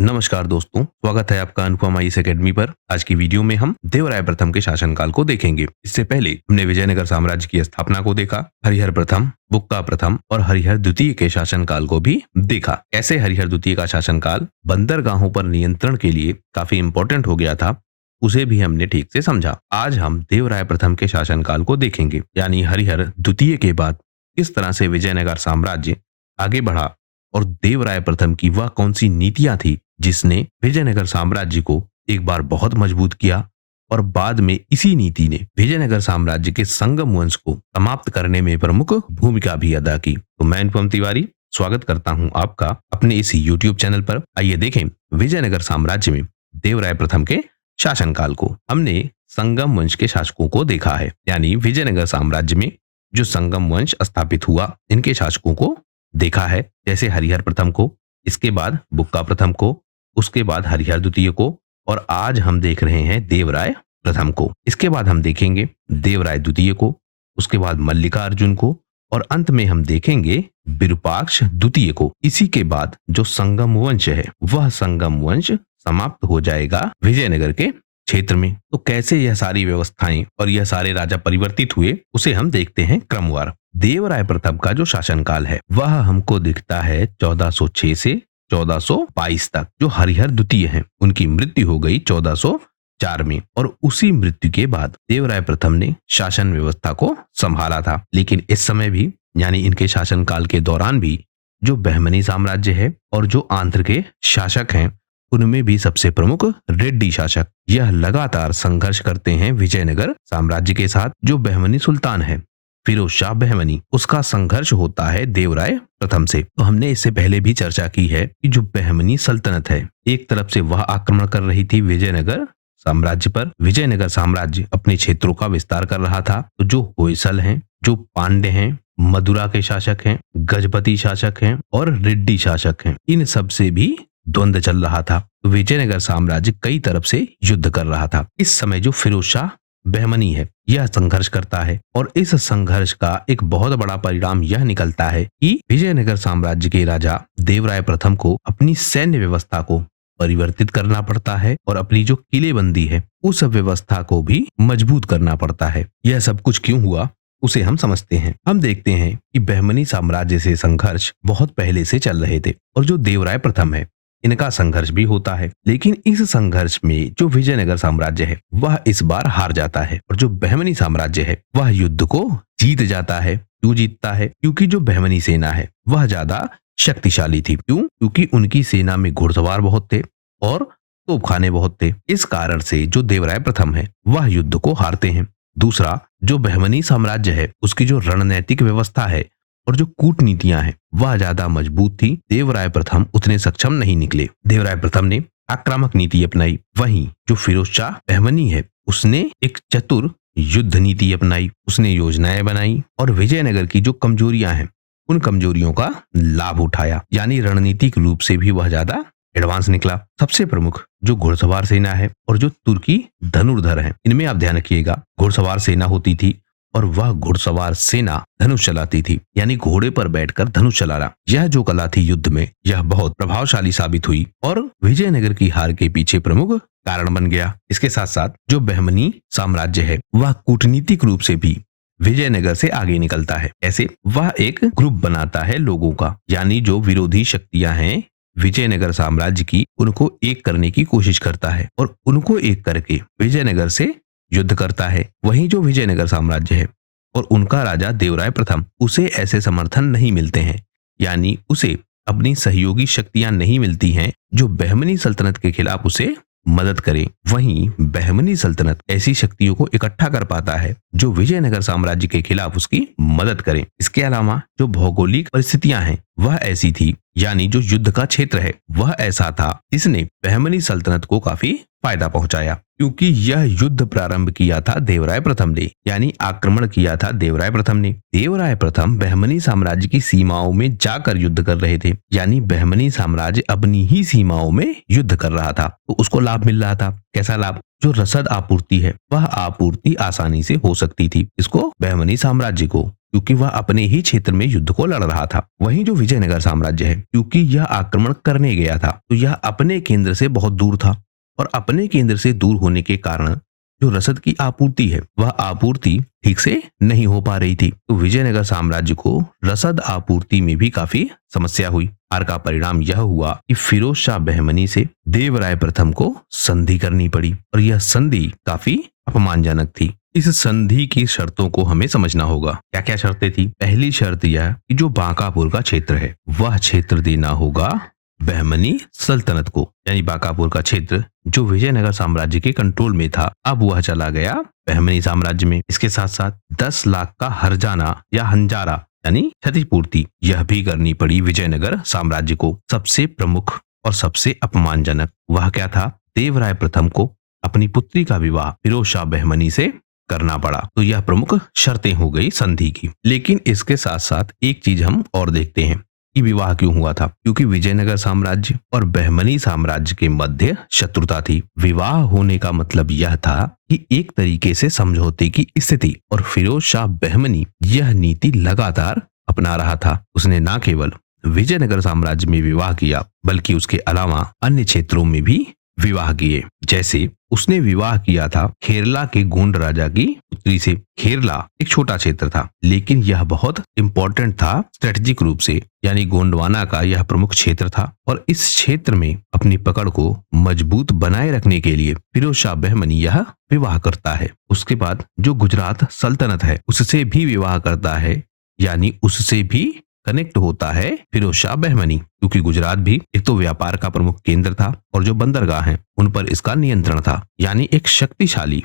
नमस्कार दोस्तों, स्वागत है आपका अनुपमा इस एकेडमी पर। आज की वीडियो में हम देवराय प्रथम के शासनकाल को देखेंगे। इससे पहले हमने विजयनगर साम्राज्य की स्थापना को देखा, हरिहर प्रथम, बुक्का प्रथम और हरिहर द्वितीय के शासनकाल को भी देखा। कैसे हरिहर द्वितीय का शासनकाल बंदरगाहों पर नियंत्रण के लिए काफी इंपॉर्टेंट हो गया था, उसे भी हमने ठीक से समझा। आज हम देवराय प्रथम के शासनकाल को देखेंगे, यानी हरिहर द्वितीय के बाद किस तरह से विजयनगर साम्राज्य आगे बढ़ा और देवराय प्रथम की वह कौन सी नीतियां थी जिसने विजयनगर साम्राज्य को एक बार बहुत मजबूत किया और बाद में इसी नीति ने विजयनगर साम्राज्य के संगम वंश को समाप्त करने में प्रमुख भूमिका भी अदा की। तो मैं अनुपम तिवारी स्वागत करता हूं आपका अपने इस YouTube चैनल पर। आइए देखें विजयनगर साम्राज्य में देवराय प्रथम के शासनकाल को। हमने संगम वंश के शासकों को देखा है, यानी विजयनगर साम्राज्य में जो संगम वंश स्थापित हुआ इनके शासकों को देखा है, जैसे हरिहर प्रथम को, इसके बाद बुक्का प्रथम को, उसके बाद हरिहर द्वितीय को और आज हम देख रहे हैं देवराय प्रथम को। इसके बाद हम देखेंगे देवराय द्वितीय को, उसके बाद मल्लिकार्जुन को और अंत में हम देखेंगे विरूपाक्ष द्वितीय को। इसी के बाद जो संगम वंश है वह संगम वंश समाप्त हो जाएगा विजयनगर के क्षेत्र में। तो कैसे यह सारी व्यवस्थाएं और यह सारे राजा परिवर्तित हुए उसे हम देखते हैं क्रमवार। देवराय प्रथम का जो शासनकाल है वह हमको दिखता है 1406 से 1422 तक। जो हरिहर द्वितीय हैं उनकी मृत्यु हो गई 1404 में और उसी मृत्यु के बाद देवराय प्रथम ने शासन व्यवस्था को संभाला था। लेकिन इस समय भी यानी इनके शासनकाल के दौरान भी जो बहमनी साम्राज्य है और जो आंध्र के शासक हैं उनमें भी सबसे प्रमुख रेड्डी शासक यह लगातार संघर्ष करते हैं विजयनगर साम्राज्य के साथ। जो बहमनी सुल्तान है फिरोज शाह बहमनी, उसका संघर्ष होता है देवराय प्रथम से। तो हमने इससे पहले भी चर्चा की है कि जो बहमनी सल्तनत है एक तरफ से वह आक्रमण कर रही थी विजयनगर साम्राज्य पर। विजयनगर साम्राज्य अपने क्षेत्रों का विस्तार कर रहा था। तो जो होयसल हैं, जो पांडे हैं, मदुरा के शासक हैं, गजपति शासक हैं और रेड्डी शासक हैं, इन सब से भी द्वंद्व चल रहा था। विजयनगर साम्राज्य कई तरफ से युद्ध कर रहा था। इस समय जो फिरोज शाह बहमनी है यह संघर्ष करता है और इस संघर्ष का एक बहुत बड़ा परिणाम यह निकलता है कि विजयनगर साम्राज्य के राजा देवराय प्रथम को अपनी सैन्य व्यवस्था को परिवर्तित करना पड़ता है और अपनी जो किलेबंदी है उस व्यवस्था को भी मजबूत करना पड़ता है। यह सब कुछ क्यों हुआ उसे हम समझते हैं। हम देखते हैं कि बहमनी साम्राज्य से संघर्ष बहुत पहले से चल रहे थे और जो देवराय प्रथम है इनका संघर्ष भी होता है। लेकिन इस संघर्ष में जो विजयनगर साम्राज्य है वह इस बार हार जाता है और जो बहमनी साम्राज्य है वह युद्ध को जीत जाता है। क्यों जीतता है? क्योंकि जो बहमनी सेना है वह ज्यादा शक्तिशाली थी। क्यों? क्योंकि उनकी सेना में घुड़सवार बहुत थे और तोपखाने बहुत थे। इस कारण से जो देवराय प्रथम है वह युद्ध को हारते हैं। दूसरा, जो बहमनी साम्राज्य है उसकी जो रणनैतिक व्यवस्था है और जो कूटनीतियां हैं वह ज्यादा मजबूत थी। देवराय प्रथम उतने सक्षम नहीं निकले। देवराय प्रथम ने आक्रामक नीति अपनाई, वहीं जो फिरोज शाह बहमनी है उसने एक चतुर युद्ध नीति अपनाई। उसने योजनाएं बनाई और विजयनगर की जो कमजोरियां हैं उन कमजोरियों का लाभ उठाया, यानी रणनीतिक रूप से भी वह ज्यादा एडवांस निकला। सबसे प्रमुख जो घुड़सवार सेना है और जो तुर्की धनुर्धर है, इनमें आप ध्यान रखिएगा घुड़सवार सेना होती थी और वह घुड़सवार सेना धनुष चलाती थी, यानी घोड़े पर बैठकर धनुष चलाना। यह जो कला थी युद्ध में यह बहुत प्रभावशाली साबित हुई और विजयनगर की हार के पीछे प्रमुख कारण बन गया। इसके साथ साथ जो बहमनी साम्राज्य है वह कूटनीतिक रूप से भी विजयनगर से आगे निकलता है। ऐसे वह एक ग्रुप बनाता है लोगों का, यानी जो विरोधी शक्तियां हैं विजयनगर साम्राज्य की उनको एक करने की कोशिश करता है और उनको एक करके विजयनगर से युद्ध करता है। वहीं जो विजयनगर साम्राज्य है और उनका राजा देवराय प्रथम, उसे ऐसे समर्थन नहीं मिलते हैं, यानी उसे अपनी सहयोगी शक्तियां नहीं मिलती हैं जो बहमनी सल्तनत के खिलाफ उसे मदद करें। वहीं बहमनी सल्तनत ऐसी शक्तियों को इकट्ठा कर पाता है जो विजयनगर साम्राज्य के खिलाफ उसकी मदद करें। इसके अलावा जो भौगोलिक परिस्थितियां हैं वह ऐसी थी, यानी जो युद्ध का क्षेत्र है वह ऐसा था जिसने बहमनी सल्तनत को काफी फायदा पहुंचाया, क्योंकि यह युद्ध प्रारंभ किया था देवराय प्रथम ने, यानी आक्रमण किया था देवराय प्रथम ने। देवराय प्रथम बहमनी साम्राज्य की सीमाओं में जाकर युद्ध कर रहे थे, यानी बहमनी साम्राज्य अपनी ही सीमाओं में युद्ध कर रहा था तो उसको लाभ मिल रहा था। कैसा लाभ? जो रसद आपूर्ति है वह आपूर्ति आसानी से हो सकती थी। इसको बहमनी साम्राज्य को क्योंकि वह अपने ही क्षेत्र में युद्ध को लड़ रहा था। वहीं जो विजयनगर साम्राज्य है, क्योंकि यह आक्रमण करने गया था, तो यह अपने केंद्र से बहुत दूर था और अपने केंद्र से दूर होने के कारण जो रसद की आपूर्ति है, वह आपूर्ति ठीक से नहीं हो पा रही थी। तो विजयनगर साम्राज्य को रसद आपूर्ति में भी काफी समस्या हुई। हार का परिणाम यह हुआ कि फिरोज शाह बहमनी से देवराय प्रथम को संधि करनी पड़ी और यह संधि काफी अपमानजनक थी। इस संधि की शर्तों को हमें समझना होगा। क्या क्या शर्तें थी? पहली शर्त यह कि जो बांकापुर का क्षेत्र है, वह क्षेत्र देना होगा बहमनी सल्तनत को, यानी बांकापुर का क्षेत्र जो विजयनगर साम्राज्य के कंट्रोल में था, अब वह चला गया बहमनी साम्राज्य में। इसके साथ साथ 10 लाख का हरजाना या हंजारा यानी क्षतिपूर्ति यह भी करनी पड़ी विजयनगर साम्राज्य को। सबसे प्रमुख और सबसे अपमानजनक वह क्या था? देवराय प्रथम को अपनी पुत्री का विवाह फिरोज शाह बहमनी से करना पड़ा। तो यह प्रमुख शर्तें हो गई संधि की। लेकिन इसके साथ साथ एक चीज हम और देखते हैं कि विवाह क्यों हुआ था। क्योंकि विजयनगर साम्राज्य और बहमनी साम्राज्य के मध्य शत्रुता थी। विवाह होने का मतलब यह था कि एक तरीके से समझौते की स्थिति, और फिरोज शाह बहमनी यह नीति लगातार अपना रहा था। उसने न केवल विजयनगर साम्राज्य में विवाह किया, बल्कि उसके अलावा अन्य क्षेत्रों में भी विवाह किए। जैसे उसने विवाह किया था खेरला के गोंड राजा की पुत्री से। खेरला एक छोटा क्षेत्र था, लेकिन यह बहुत इंपॉर्टेंट था स्ट्रेटेजिक रूप से, यानी गोंडवाना का यह प्रमुख क्षेत्र था। और इस क्षेत्र में अपनी पकड़ को मजबूत बनाए रखने के लिए फिरोज शाह बहमनी यह विवाह करता है। उसके बाद जो गुजरात सल्तनत है, उससे भी विवाह करता है, यानी उससे भी कनेक्ट होता है फिरोज शाह बहमनी। क्योंकि गुजरात भी एक तो व्यापार का प्रमुख केंद्र था और जो बंदरगाह हैं उन पर इसका नियंत्रण था, यानी एक शक्तिशाली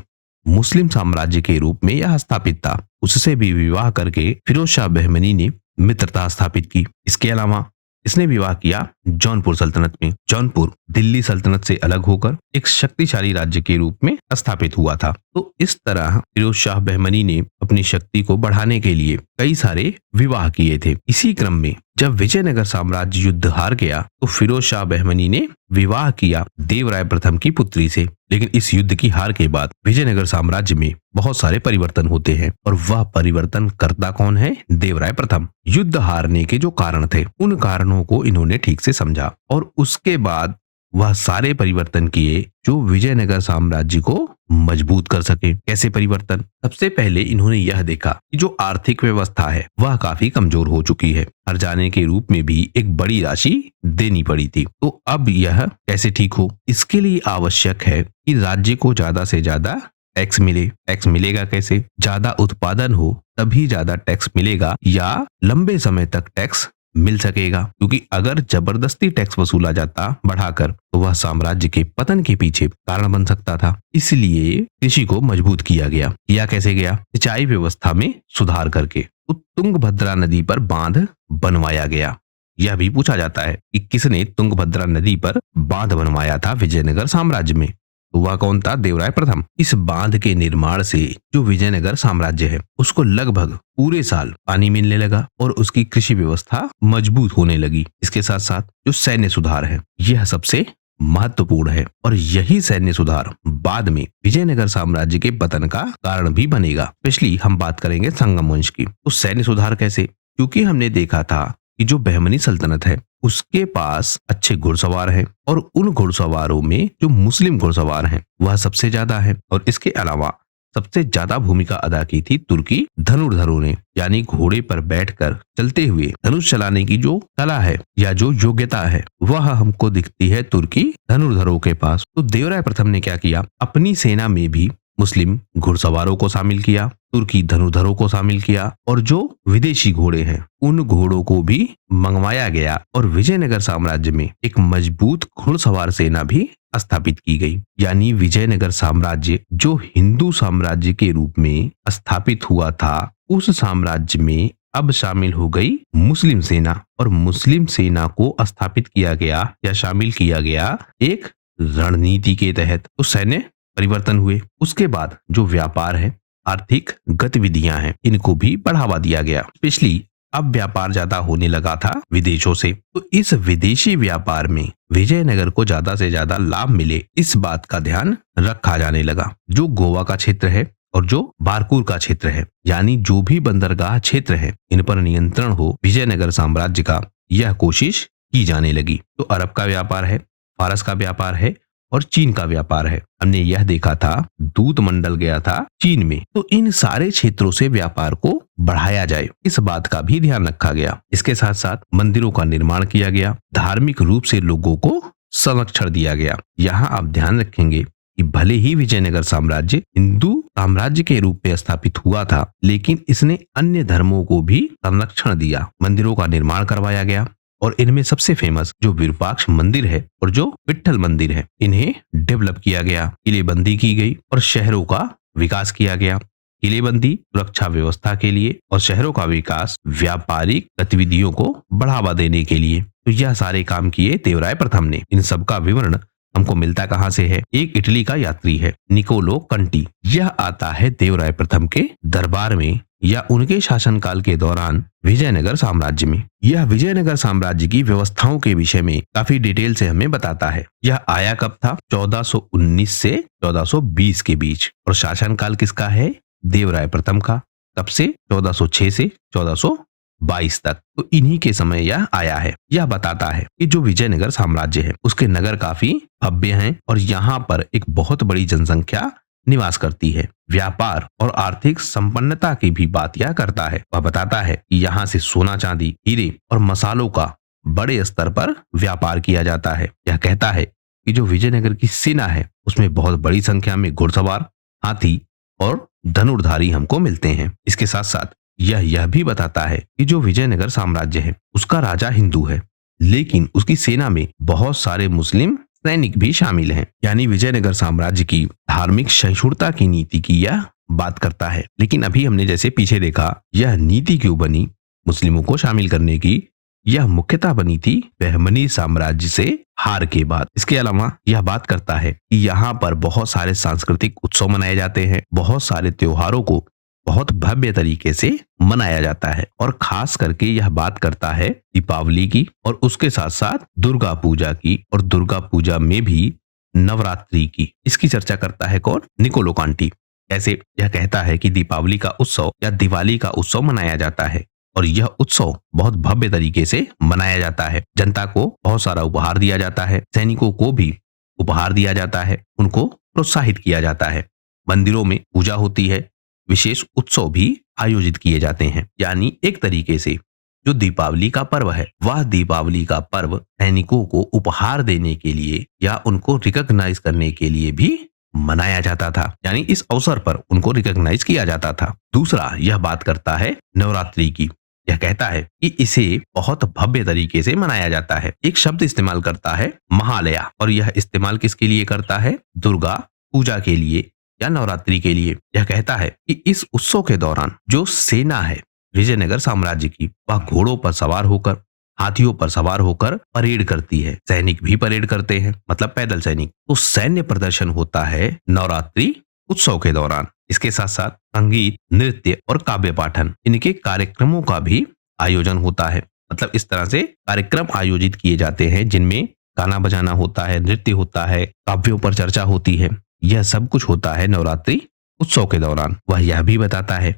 मुस्लिम साम्राज्य के रूप में यह स्थापित था। उससे भी विवाह करके फिरोज शाह बहमनी ने मित्रता स्थापित की। इसके अलावा इसने विवाह किया जौनपुर सल्तनत में। जौनपुर दिल्ली सल्तनत से अलग होकर एक शक्तिशाली राज्य के रूप में स्थापित हुआ था। तो इस तरह फिरोज शाह बहमनी ने अपनी शक्ति को बढ़ाने के लिए कई सारे विवाह किए थे। इसी क्रम में जब विजयनगर साम्राज्य युद्ध हार गया, तो फिरोज शाह बहमनी ने विवाह किया देवराय प्रथम की पुत्री से। लेकिन इस युद्ध की हार के बाद विजयनगर साम्राज्य में बहुत सारे परिवर्तन होते हैं, और वह परिवर्तन करता कौन है? देवराय प्रथम। युद्ध हारने के जो कारण थे, उन कारणों को इन्होंने ठीक से समझा और उसके बाद वह सारे परिवर्तन किए जो विजयनगर साम्राज्य को मजबूत कर सके। कैसे परिवर्तन? सबसे पहले इन्होंने यह देखा कि जो आर्थिक व्यवस्था है वह काफी कमजोर हो चुकी है। हर्जाने के रूप में भी एक बड़ी राशि देनी पड़ी थी। तो अब यह कैसे ठीक हो? इसके लिए आवश्यक है कि राज्य को ज्यादा से ज्यादा टैक्स मिले। टैक्स मिलेगा कैसे? ज्यादा उत्पादन हो तभी ज्यादा टैक्स मिलेगा, या लंबे समय तक टैक्स मिल सकेगा। क्योंकि अगर जबरदस्ती टैक्स वसूला जाता बढ़ाकर, तो वह साम्राज्य के पतन के पीछे कारण बन सकता था। इसलिए कृषि को मजबूत किया गया। किया कैसे गया? सिंचाई व्यवस्था में सुधार करके। तो तुंगभद्रा नदी पर बांध बनवाया गया। यह भी पूछा जाता है कि किसने तुंगभद्रा नदी पर बांध बनवाया था विजयनगर साम्राज्य में? तो वह कौन था? देवराय प्रथम। इस बांध के निर्माण से जो विजयनगर साम्राज्य है उसको लगभग पूरे साल पानी मिलने लगा और उसकी कृषि व्यवस्था मजबूत होने लगी। इसके साथ साथ जो सैन्य सुधार है, यह सबसे महत्वपूर्ण है, और यही सैन्य सुधार बाद में विजयनगर साम्राज्य के पतन का कारण भी बनेगा। स्पेशली हम बात करेंगे संगम वंश की। तो सैन्य सुधार कैसे? क्योंकि हमने देखा था कि जो बहमनी सल्तनत है उसके पास अच्छे घुड़सवार हैं, और उन घुड़सवारों में जो मुस्लिम घुड़सवार हैं वह सबसे ज्यादा है। और इसके अलावा सबसे ज्यादा भूमिका अदा की थी तुर्की धनुर्धरों ने, यानी घोड़े पर बैठकर चलते हुए धनुष चलाने की जो कला है या जो योग्यता है, वह हमको दिखती है तुर्की धनुर्धरों के पास। तो देवराय प्रथम ने क्या किया? अपनी सेना में भी मुस्लिम घुड़सवारों को शामिल किया, तुर्की धनुर्धरों को शामिल किया, और जो विदेशी घोड़े हैं उन घोड़ों को भी मंगवाया गया, और विजयनगर साम्राज्य में एक मजबूत घुड़सवार सेना भी स्थापित की गई। यानी विजयनगर साम्राज्य जो हिंदू साम्राज्य के रूप में स्थापित हुआ था, उस साम्राज्य में अब शामिल हो गई मुस्लिम सेना, और मुस्लिम सेना को स्थापित किया गया या शामिल किया गया एक रणनीति के तहत। तो सैन्य परिवर्तन हुए। उसके बाद जो व्यापार है, आर्थिक गतिविधियां हैं, इनको भी बढ़ावा दिया गया। स्पेशली अब व्यापार ज्यादा होने लगा था विदेशों से। तो इस विदेशी व्यापार में विजयनगर को ज्यादा से ज्यादा लाभ मिले, इस बात का ध्यान रखा जाने लगा। जो गोवा का क्षेत्र है और जो बारकूर का क्षेत्र है, यानी जो भी बंदरगाह क्षेत्र है, इन पर नियंत्रण हो विजयनगर साम्राज्य का, यह कोशिश की जाने लगी। तो अरब का व्यापार है, फारस का व्यापार है और चीन का व्यापार है। हमने यह देखा था, दूत मंडल गया था चीन में, तो इन सारे क्षेत्रों से व्यापार को बढ़ाया जाए, इस बात का भी ध्यान रखा गया। इसके साथ साथ मंदिरों का निर्माण किया गया, धार्मिक रूप से लोगों को संरक्षण दिया गया। यहाँ आप ध्यान रखेंगे कि भले ही विजयनगर साम्राज्य हिंदू साम्राज्य के रूप में स्थापित हुआ था, लेकिन इसने अन्य धर्मों को भी संरक्षण दिया। मंदिरों का निर्माण करवाया गया और इनमें सबसे फेमस जो विरूपाक्ष मंदिर है और जो विट्ठल मंदिर है, इन्हें डेवलप किया गया, किलेबंदी की गई और शहरों का विकास किया गया। किलेबंदी सुरक्षा व्यवस्था के लिए और शहरों का विकास व्यापारिक गतिविधियों को बढ़ावा देने के लिए। तो यह सारे काम किए देवराय प्रथम ने। इन सब का विवरण हमको मिलता कहाँ से है? एक इटली का यात्री है निकोलो कंटी, यह आता है देवराय प्रथम के दरबार में या उनके शासनकाल के दौरान विजयनगर साम्राज्य में। यह विजयनगर साम्राज्य की व्यवस्थाओं के विषय में काफी डिटेल से हमें बताता है। यह आया कब था? 1419 से 1420 के बीच। और शासनकाल किसका है? देवराय प्रथम का। कब से? 1406 से 1422 तक। तो इन्हीं के समय यह आया है। यह बताता है कि जो विजयनगर साम्राज्य है उसके नगर काफी भव्य हैं और यहाँ पर एक बहुत बड़ी जनसंख्या निवास करती है। व्यापार और आर्थिक संपन्नता की भी बात यह करता है। वह बताता है कि यहाँ से सोना, चांदी, हीरे और मसालों का बड़े स्तर पर व्यापार किया जाता है। यह कहता है कि जो विजयनगर की सेना है उसमें बहुत बड़ी संख्या में घुड़सवार, हाथी और धनुर्धारी हमको मिलते हैं। इसके साथ साथ यह भी बताता है कि जो विजयनगर साम्राज्य है उसका राजा हिंदू है, लेकिन उसकी सेना में बहुत सारे मुस्लिम सैनिक भी शामिल हैं। यानी विजयनगर साम्राज्य की धार्मिक सहिष्णुता की नीति की यह बात करता है। लेकिन अभी हमने जैसे पीछे देखा, यह नीति क्यों बनी मुस्लिमों को शामिल करने की? यह मुख्यतः बनी थी बहमनी साम्राज्य से हार के बाद। इसके अलावा यह बात करता है कि यहाँ पर बहुत सारे सांस्कृतिक उत्सव मनाए जाते हैं, बहुत सारे त्योहारों को बहुत भव्य तरीके से मनाया जाता है और खास करके यह बात करता है दीपावली की और उसके साथ साथ दुर्गा पूजा की, और दुर्गा पूजा में भी नवरात्रि की। इसकी चर्चा करता है कौन? निकोलो कांटी। ऐसे यह कहता है कि दीपावली का उत्सव या दिवाली का उत्सव मनाया जाता है और यह उत्सव बहुत भव्य तरीके से मनाया जाता है। जनता को बहुत सारा उपहार दिया जाता है, सैनिकों को भी उपहार दिया जाता है, उनको प्रोत्साहित किया जाता है। मंदिरों में पूजा होती है, विशेष उत्सव भी आयोजित किए जाते हैं। यानी एक तरीके से जो दीपावली का पर्व है, वह दीपावली का पर्व सैनिकों को उपहार देने के लिए या उनको रिकॉग्नाइज करने के लिए भी मनाया जाता था। यानी इस अवसर पर उनको रिकॉग्नाइज किया जाता था। दूसरा, यह बात करता है नवरात्रि की। यह कहता है कि इसे बहुत भव्य तरीके से मनाया जाता है। एक शब्द इस्तेमाल करता है महालया, और यह इस्तेमाल किसके लिए करता है? दुर्गा पूजा के लिए या नवरात्रि के लिए। यह कहता है कि इस उत्सव के दौरान जो सेना है विजयनगर साम्राज्य की, वह घोड़ों पर सवार होकर, हाथियों पर सवार होकर परेड करती है। सैनिक भी परेड करते हैं, मतलब पैदल सैनिक। तो सैन्य प्रदर्शन होता है नवरात्रि उत्सव के दौरान। इसके साथ साथ संगीत, नृत्य और काव्य पाठन, इनके कार्यक्रमों का भी आयोजन होता है। मतलब इस तरह से कार्यक्रम आयोजित किए जाते हैं जिनमें गाना बजाना होता है, नृत्य होता है, काव्यों पर चर्चा होती है। यह सब कुछ होता है नवरात्रि उत्सव के दौरान। वह यह भी बताता है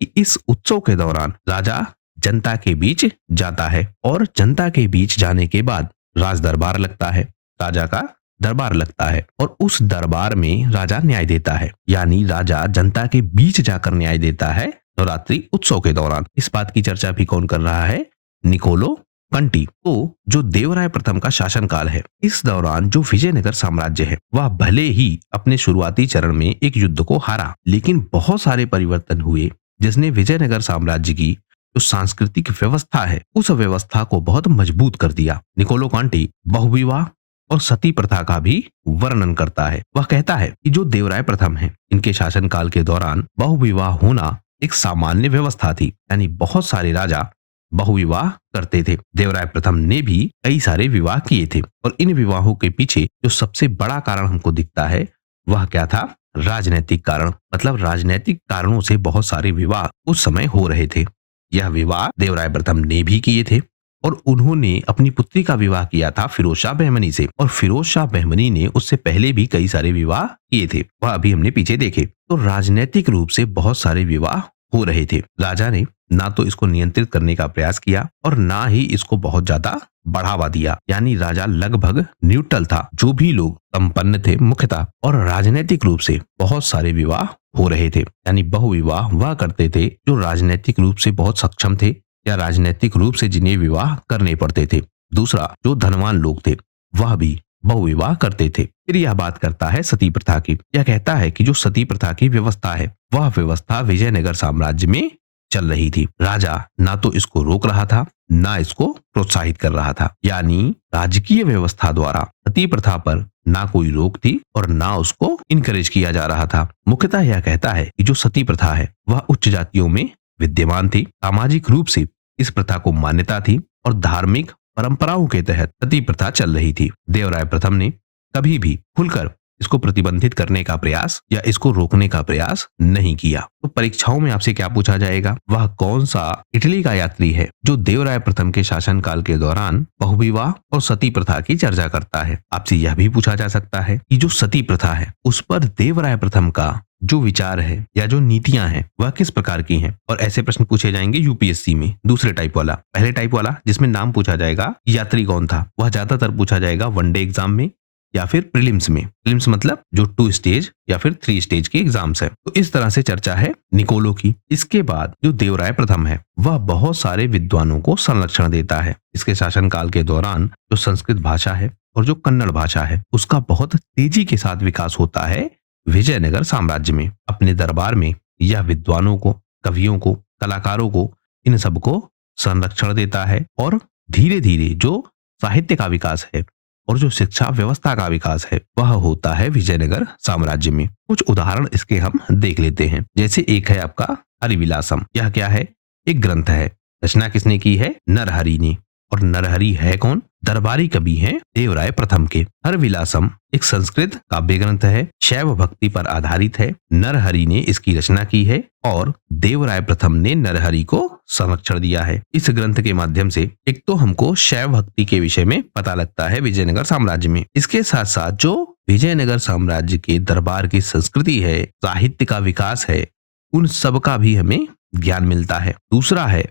कि इस उत्सव के दौरान राजा जनता के बीच जाता है और जनता के बीच जाने के बाद राज दरबार लगता है, राजा का दरबार लगता है और उस दरबार में राजा न्याय देता है। यानी राजा जनता के बीच जाकर न्याय देता है नवरात्रि उत्सव के दौरान। इस बात की चर्चा भी कौन कर रहा है? निकोलो कंटी। तो जो देवराय प्रथम का शासनकाल है, इस दौरान जो विजयनगर साम्राज्य है वह भले ही अपने शुरुआती चरण में एक युद्ध को हारा, लेकिन बहुत सारे परिवर्तन हुए जिसने विजयनगर साम्राज्य की जो सांस्कृतिक व्यवस्था है उस व्यवस्था को बहुत मजबूत कर दिया। निकोलो कांटी बहुविवाह और सती प्रथा का भी वर्णन करता है। वह कहता है कि जो देवराय प्रथम है, इनके शासनकाल के दौरान बहुविवाह होना एक सामान्य व्यवस्था थी। यानी बहुत सारे राजा बहुविवाह करते थे। देवराय प्रथम ने भी कई सारे विवाह किए थे और इन विवाहों के पीछे जो सबसे बड़ा कारण हमको दिखता है वह क्या था? राजनैतिक कारण। मतलब राजनैतिक कारणों से बहुत सारे विवाह उस समय हो रहे थे। यह विवाह देवराय प्रथम ने भी किए थे और उन्होंने अपनी पुत्री का विवाह किया था फिरोज शाह बहमनी से, और फिरोज शाह बहमनी ने उससे पहले भी कई सारे विवाह किए थे, वह अभी हमने पीछे देखे। तो राजनीतिक रूप से बहुत सारे विवाह हो रहे थे। राजा ने ना तो इसको नियंत्रित करने का प्रयास किया और ना ही इसको बहुत ज्यादा बढ़ावा दिया, यानी राजा लगभग न्यूट्रल था। जो भी लोग संपन्न थे मुख्यतः, और राजनीतिक रूप से बहुत सारे विवाह हो रहे थे, यानी बहुविवाह वह करते थे जो राजनीतिक रूप से बहुत सक्षम थे या राजनीतिक रूप से जिन्हें विवाह करने पड़ते थे। दूसरा, जो धनवान लोग थे वह भी बहुविवाह करते थे। फिर यह बात करता है सती प्रथा की। यह कहता है कि जो सती प्रथा की व्यवस्था है वह व्यवस्था विजयनगर साम्राज्य में चल रही थी। राजा ना तो इसको रोक रहा था ना इसको प्रोत्साहित कर रहा था, यानी राजकीय व्यवस्था द्वारा सती प्रथा पर ना कोई रोक थी और ना उसको इनकरेज किया जा रहा था। मुख्यतः यह कहता है कि जो सती प्रथा है वह उच्च जातियों में विद्यमान थी। सामाजिक रूप से इस प्रथा को मान्यता थी और धार्मिक परंपराओं के तहत सती प्रथा चल रही थी। देवराय प्रथम ने कभी भी खुलकर इसको प्रतिबंधित करने का प्रयास या इसको रोकने का प्रयास नहीं किया। तो परीक्षाओं में आपसे क्या पूछा जाएगा, वह कौन सा इटली का यात्री है जो देवराय प्रथम के शासनकाल के दौरान बहुविवाह और सती प्रथा की चर्चा करता है। आपसे यह भी पूछा जा सकता है कि जो सती प्रथा है उस पर देवराय प्रथम का जो विचार है या जो नीतियां हैं वह किस प्रकार की हैं। और ऐसे प्रश्न पूछे जाएंगे यूपीएससी में। दूसरे टाइप वाला, पहले टाइप वाला जिसमें नाम पूछा जाएगा यात्री कौन था, वह ज्यादातर पूछा जाएगा वनडे एग्जाम में या फिर प्रीलिम्स में। प्रीलिम्स मतलब जो 2 स्टेज या फिर 3 स्टेज के एग्जाम्स है। तो इस तरह से चर्चा है निकोलो की। इसके बाद जो देवराय प्रथम है वह बहुत सारे विद्वानों को संरक्षण देता है। इसके शासनकाल के दौरान जो संस्कृत भाषा है और जो कन्नड़ भाषा है उसका बहुत तेजी के साथ विकास होता है विजयनगर साम्राज्य में। अपने दरबार में यह विद्वानों को, कवियों को, कलाकारों को, इन सबको संरक्षण देता है और धीरे धीरे जो साहित्य का विकास है और जो शिक्षा व्यवस्था का विकास है वह होता है विजयनगर साम्राज्य में। कुछ उदाहरण इसके हम देख लेते हैं। जैसे एक है आपका हरिविलासम। यह क्या है, एक ग्रंथ है। रचना किसने की है, नरहरि ने। और नरहरि है कौन, दरबारी कवि हैं देवराय प्रथम के। हरविलासम एक संस्कृत काव्य ग्रंथ है, शैव भक्ति पर आधारित है। नरहरि ने इसकी रचना की है और देवराय प्रथम ने नरहरि को संरक्षण दिया है। इस ग्रंथ के माध्यम से एक तो हमको शैव भक्ति के विषय में पता लगता है विजयनगर साम्राज्य में। इसके साथ साथ जो विजयनगर साम्राज्य के दरबार की संस्कृति है, साहित्य का विकास है, उन सब का भी हमें ज्ञान मिलता है। दूसरा है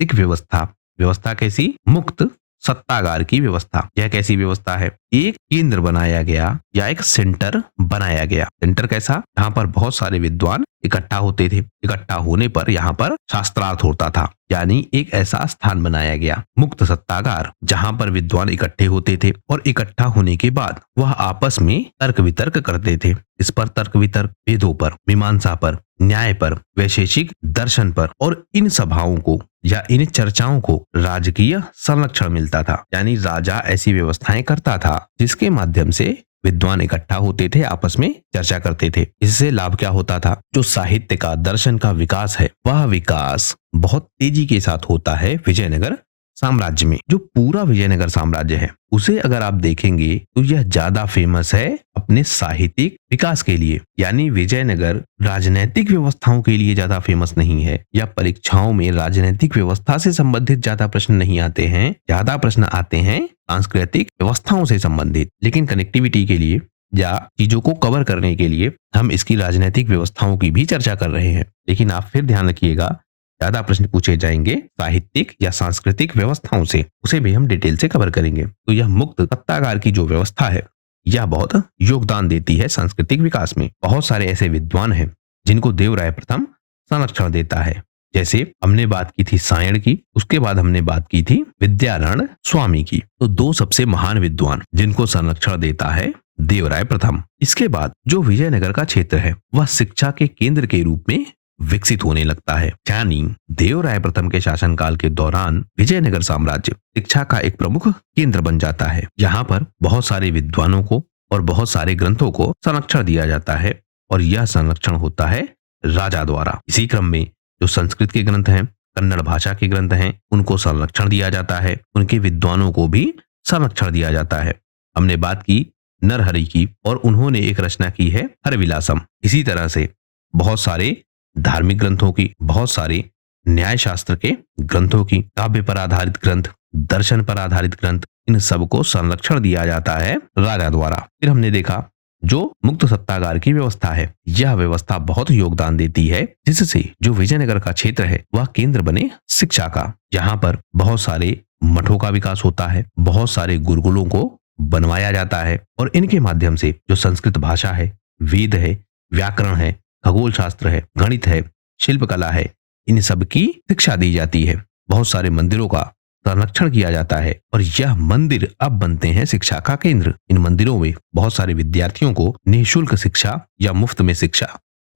एक व्यवस्था। व्यवस्था कैसी, मुक्त सत्तागार की व्यवस्था। यह कैसी व्यवस्था है, एक केंद्र बनाया गया या एक सेंटर बनाया गया। सेंटर कैसा, यहाँ पर बहुत सारे विद्वान इकट्ठा होते थे। इकट्ठा होने पर यहाँ पर शास्त्रार्थ होता था, यानी एक ऐसा स्थान बनाया गया मुक्त सत्तागार जहाँ पर विद्वान इकट्ठे होते थे और इकट्ठा होने के बाद वह आपस में तर्क वितर्क करते थे। इस पर तर्क वितर्क वेदों पर, मीमांसा पर, न्याय पर, वैशेषिक दर्शन पर, और इन सभाओं को या इन चर्चाओं को राजकीय संरक्षण मिलता था। यानी राजा ऐसी व्यवस्थाएं करता था जिसके माध्यम से विद्वान इकट्ठा होते थे, आपस में चर्चा करते थे। इससे लाभ क्या होता था, जो साहित्य का, दर्शन का विकास है वह विकास बहुत तेजी के साथ होता है विजयनगर साम्राज्य में। जो पूरा विजयनगर साम्राज्य है उसे अगर आप देखेंगे तो यह ज्यादा फेमस है अपने साहित्यिक विकास के लिए। यानी विजयनगर राजनीतिक व्यवस्थाओं के लिए ज्यादा फेमस नहीं है, या परीक्षाओं में राजनीतिक व्यवस्था से संबंधित ज्यादा प्रश्न नहीं आते हैं। ज्यादा प्रश्न आते हैं सांस्कृतिक व्यवस्थाओं से संबंधित। लेकिन कनेक्टिविटी के लिए या चीजों को कवर करने के लिए हम इसकी राजनीतिक व्यवस्थाओं की भी चर्चा कर रहे हैं। लेकिन आप फिर ध्यान रखिएगा, ज्यादा प्रश्न पूछे जाएंगे साहित्यिक या सांस्कृतिक व्यवस्थाओं से, उसे भी हम डिटेल से कवर करेंगे। तो यह मुक्त सत्तागार की जो व्यवस्था है यह बहुत योगदान देती है सांस्कृतिक विकास में। बहुत सारे ऐसे विद्वान हैं जिनको देवराय प्रथम संरक्षण देता है। जैसे हमने बात की थी सायण की, उसके बाद हमने बात की थी विद्यारण स्वामी की। तो 2 सबसे महान विद्वान जिनको संरक्षण देता है देवराय प्रथम। इसके बाद जो विजयनगर का क्षेत्र है वह शिक्षा के केंद्र के रूप में विकसित होने लगता है। यानी देवराय प्रथम के शासनकाल के दौरान विजयनगर साम्राज्य शिक्षा का एक प्रमुख केंद्र बन जाता है। यहाँ पर बहुत सारे विद्वानों को और बहुत सारे ग्रंथों को संरक्षण दिया जाता है और यह संरक्षण होता है राजा द्वारा। इसी क्रम में जो संस्कृत के ग्रंथ हैं, कन्नड़ भाषा के ग्रंथ हैं, उनको संरक्षण दिया जाता है। उनके विद्वानों को भी संरक्षण दिया जाता है। हमने बात की नरहरि की और उन्होंने एक रचना की है हरविलासम। इसी तरह से बहुत सारे धार्मिक ग्रंथों की, बहुत सारे न्याय शास्त्र के ग्रंथों की, काव्य पर आधारित ग्रंथ, दर्शन पर आधारित ग्रंथ, इन सबको संरक्षण दिया जाता है राजा द्वारा। फिर हमने देखा जो मुक्त सत्तागार की व्यवस्था है, यह व्यवस्था बहुत योगदान देती है, जिससे जो विजयनगर का क्षेत्र है वह केंद्र बने शिक्षा का। यहाँ पर बहुत सारे मठों का विकास होता है, बहुत सारे गुरुकुलों को बनवाया जाता है और इनके माध्यम से जो संस्कृत भाषा है, वेद है, व्याकरण है, खगोल शास्त्र है, गणित है, शिल्पकला है, इन सब की शिक्षा दी जाती है। बहुत सारे मंदिरों का संरक्षण किया जाता है और यह मंदिर अब बनते हैं शिक्षा का केंद्र। इन मंदिरों में बहुत सारे विद्यार्थियों को निःशुल्क शिक्षा या मुफ्त में शिक्षा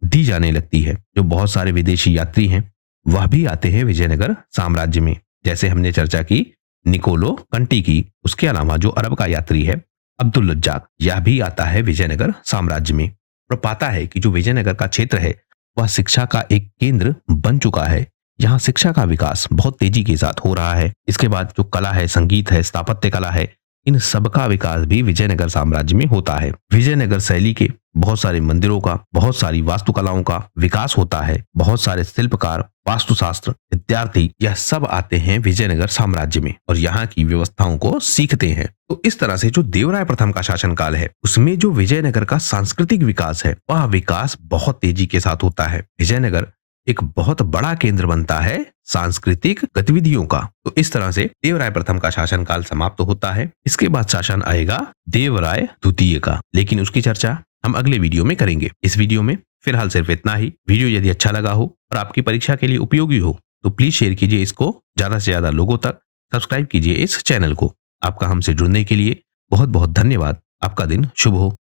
दी जाने लगती है। जो बहुत सारे विदेशी यात्री हैं वह भी आते हैं विजयनगर साम्राज्य में, जैसे हमने चर्चा की निकोलो कंटी की। उसके अलावा जो अरब का यात्री है अब्दुल लज्जाक, यह भी आता है विजयनगर साम्राज्य में और पाता है कि जो विजयनगर का क्षेत्र है वह शिक्षा का एक केंद्र बन चुका है। यहाँ शिक्षा का विकास बहुत तेजी के साथ हो रहा है। इसके बाद जो कला है, संगीत है, स्थापत्य कला है, इन सब का विकास भी विजयनगर साम्राज्य में होता है। विजयनगर शैली के बहुत सारे मंदिरों का, बहुत सारी वास्तुकलाओं का विकास होता है। बहुत सारे शिल्पकार, वास्तुशास्त्र, विद्यार्थी, यह सब आते हैं विजयनगर साम्राज्य में और यहाँ की व्यवस्थाओं को सीखते हैं। तो इस तरह से जो देवराय प्रथम का शासनकाल है उसमें जो विजयनगर का सांस्कृतिक विकास है वह विकास बहुत तेजी के साथ होता है। विजयनगर एक बहुत बड़ा केंद्र बनता है सांस्कृतिक गतिविधियों का। तो इस तरह से देवराय प्रथम का शासनकाल समाप्त होता है। इसके बाद शासन आएगा देवराय द्वितीय का, लेकिन उसकी चर्चा हम अगले वीडियो में करेंगे। इस वीडियो में फिलहाल सिर्फ इतना ही। वीडियो यदि अच्छा लगा हो और आपकी परीक्षा के लिए उपयोगी हो तो प्लीज शेयर कीजिए इसको ज्यादा से ज्यादा लोगों तक। सब्सक्राइब कीजिए इस चैनल को। आपका हमसे जुड़ने के लिए बहुत बहुत धन्यवाद। आपका दिन शुभ हो।